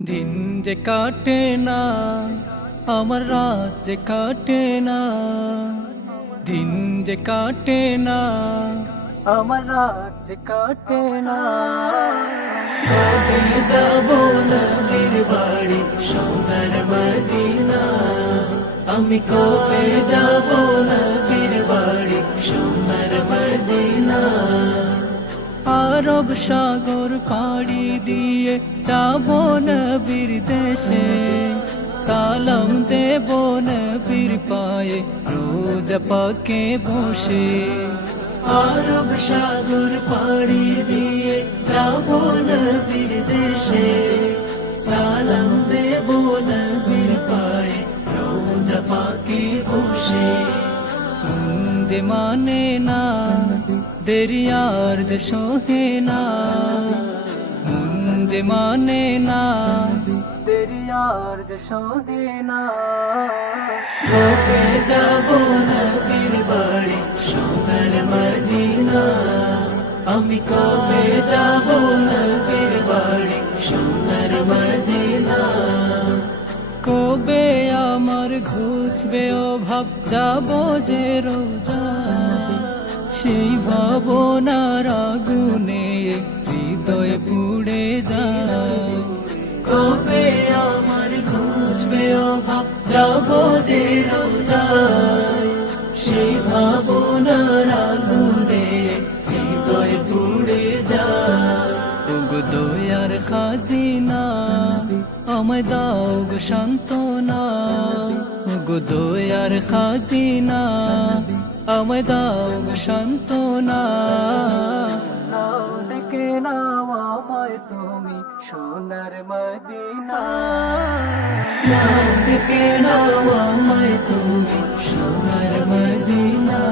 দিন যে কাটে না, আমার রাত যে কাটে না। দিন যে কাটে না, আমার রাত যে কাটে না। কবে যাব নবীর বাড়ি সোনার মদিনা, আমি কবে যাব নবীর বাড়ি সোনার মদিনা। আরব সাগর পাড়ি দিয়ে যাব নবীর দেশে, সালাম দেব নবীর পায়ে রোজ পাকে বসে। আরব সাগর পাড়ি দিয়ে যাব নবীর দেশে, সালাম দেব নবীর পায়ে রোজ পাকে বসে। মন যে মানে না, দেরিয়ার যে সোহে না। মন যে মানে না, দেরিয়ার যে সোহে না। কবে যাব নবীর বাড়ি সোনার মদিনা, আমি কবে যাব নবীর বাড়ি সোনার মদিনা। কবে আমার ঘুচবে অভাব, যাব যে রোজা। সেই ভাবনার আগুনে হৃদয় পুড়ে যায়। কবে আমার ঘুচবে অভাব, যাব যে রোজায়। সেই ভাবনার আগুনে হৃদয় পুড়ে যায়। ওগো দয়ার খাজিনা, আমায় দাও গো সান্ত্বনা। ওগো দয়ার খাজিনা, আমায় দাও গো সান্ত্বনা। নাও ডেকে নাও আমায় তুমি সোনার মদিনা। নাও ডেকে নাও আমায় তুমি সোনার মদিনা।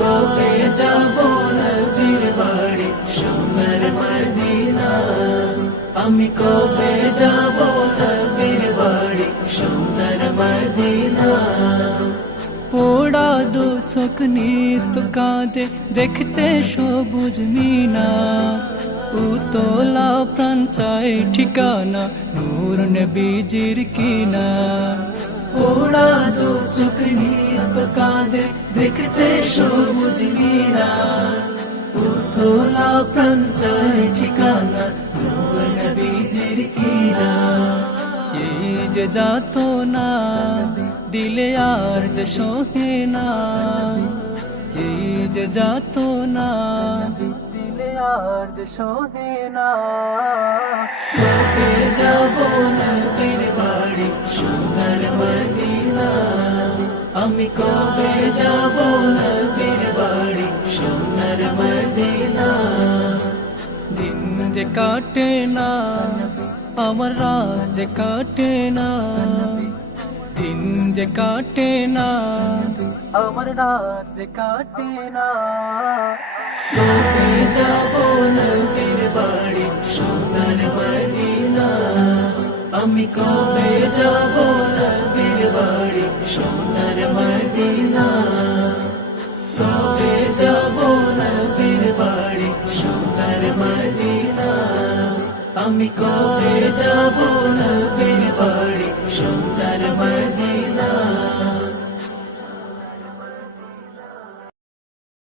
কবে যাব নবীর বাড়ি সোনার মদিনা, আমি কবে যাব নবীর বাড়ি সোনার মদিনা। পোড়া দু চোখ নিত কাঁদে দেখতে সবুজ মিনা। উতলা প্রাণ চাই ঠিকানা, নূর নবীজির কিনা। পোড়া দু চোখ নিত কাঁদে দেখতে সবুজ মিনা। উতলা প্রাণ চাই ঠিকানা, নূর নবীজির কিনা। এই যে যাত না, দিলে আর যে সোহে না। এই যে যাত না, দিলে আর যে সোহে না। কবে যাব নবীর বাড়ি সোনার মদিনা, আমি কবে যাব নবীর বাড়ি সোনার মদিনা। দিন যে কাটে না, আমার রাত যে কাটে না। দিন যে কাটে না, আমার রাত যে কাটে না। কবে যাব নবীর বাড়ি সোনার মদিনা, আমি কবে যাব নবীর বাড়ি সোনার মদিনা। কবে যাব নবীর বাড়ি সোনার মদিনা, আমি কবে যাব নবীর